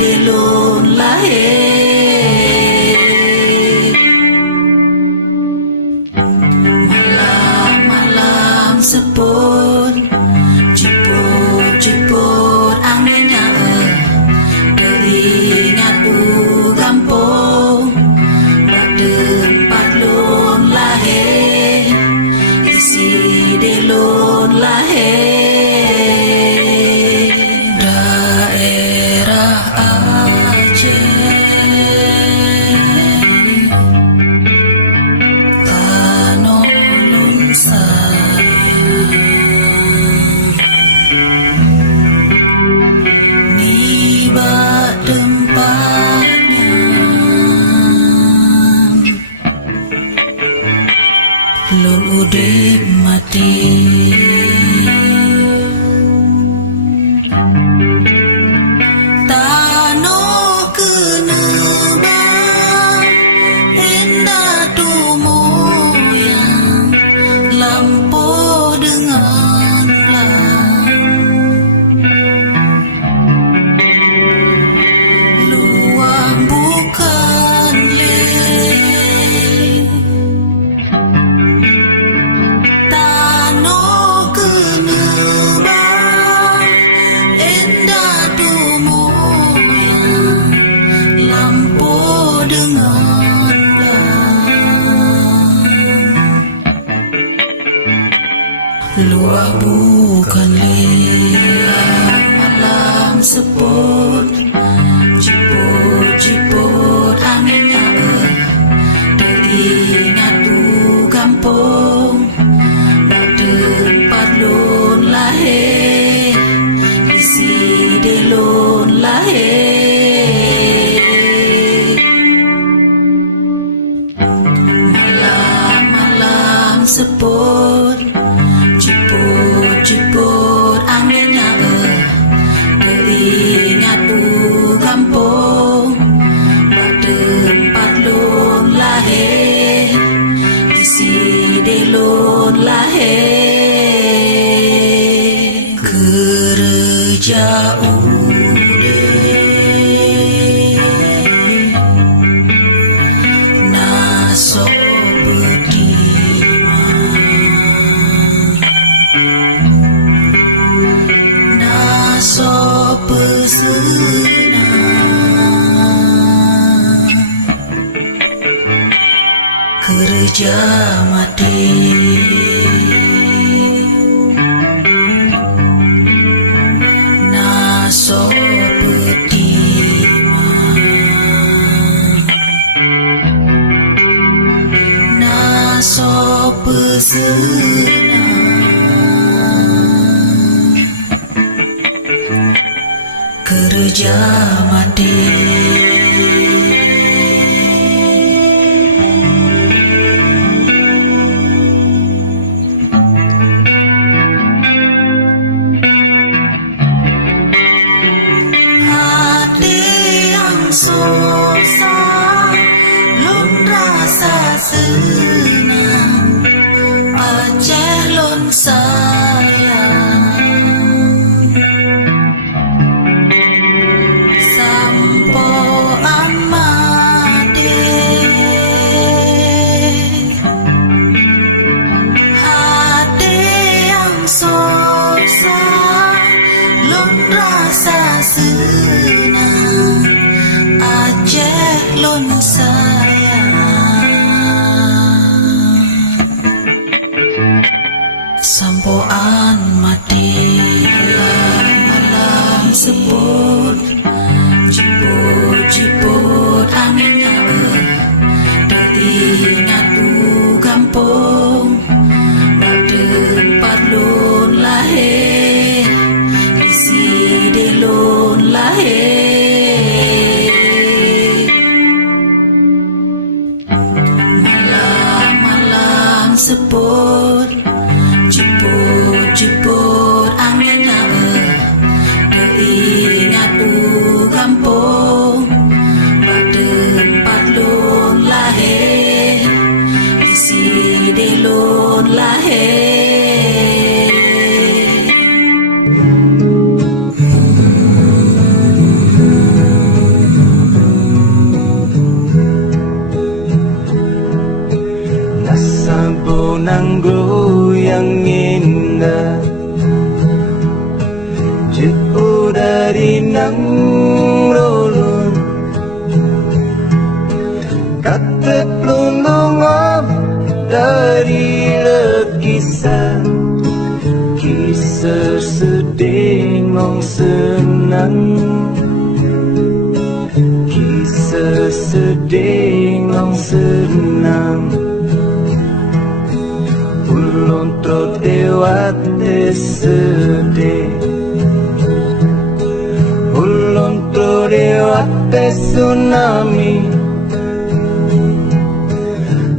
delon lahe malam-malam sepon jipot anginnya teringat kampung bak tempat lon lahe isi delon lahe daerah Aceh tanolon sayang niba tempatnya lon udip mati luah bukan liang malam seput jipot anginnya teringat kampung bak tempat lon lahe isi delon lahe malam-malam seput jipot anginnya teringat kampung bak tempat lon lahe isi delon lahe kerja naso bedima naso pesena kerja mati naso bedima naso pesena kerja mati hati yang susah lon rasa senang Aceh lon sayang sayang rolun kata pelundungan dari lukisan kisah sedih ngong senang kisah sedih ngong senang ulun trodewat sedih ulun trodewat tsunami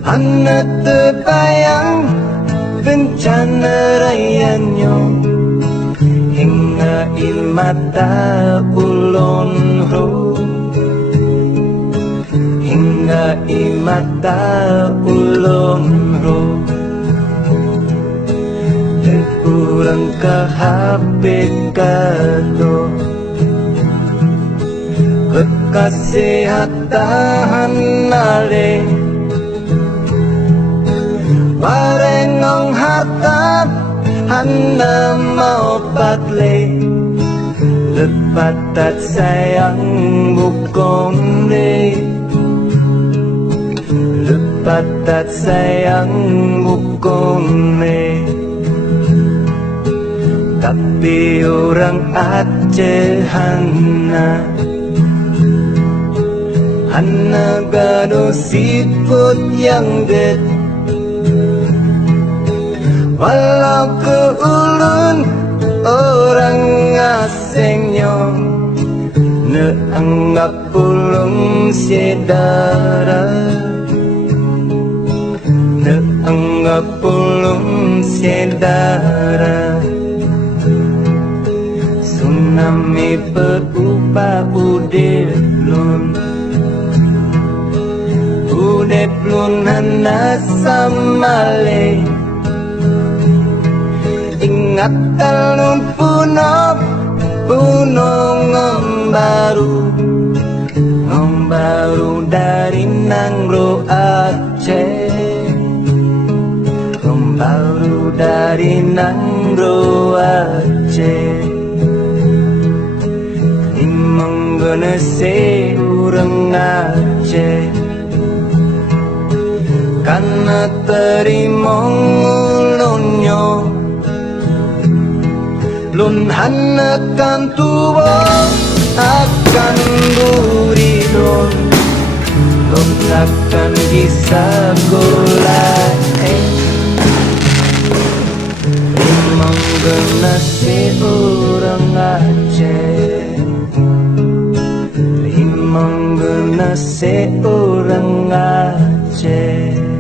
Hana terbayang bencana rayanyo hingga ilmata ulun ro hingga ilmata ulun ro kurang ke HP kato kekasihatan nale Barengong harta hana mau patle lepatat sayang bukong le lepatat sayang bukong le tapi orang Aceh hana gado siput yang det walau ke ulun orang asingnya neanggap ulun saudara neanggap ulun saudara tsunami berubah udilun udilun hana samale ingat alun puno ngombaru dari Nangro Aceh ngombaru dari Nangro Aceh imong genese urang Aceh karena terimong ulunyo lun hanakan tuwa akan buridon lun akan bisa golai imong genase orang Aceh imong genase orang Aceh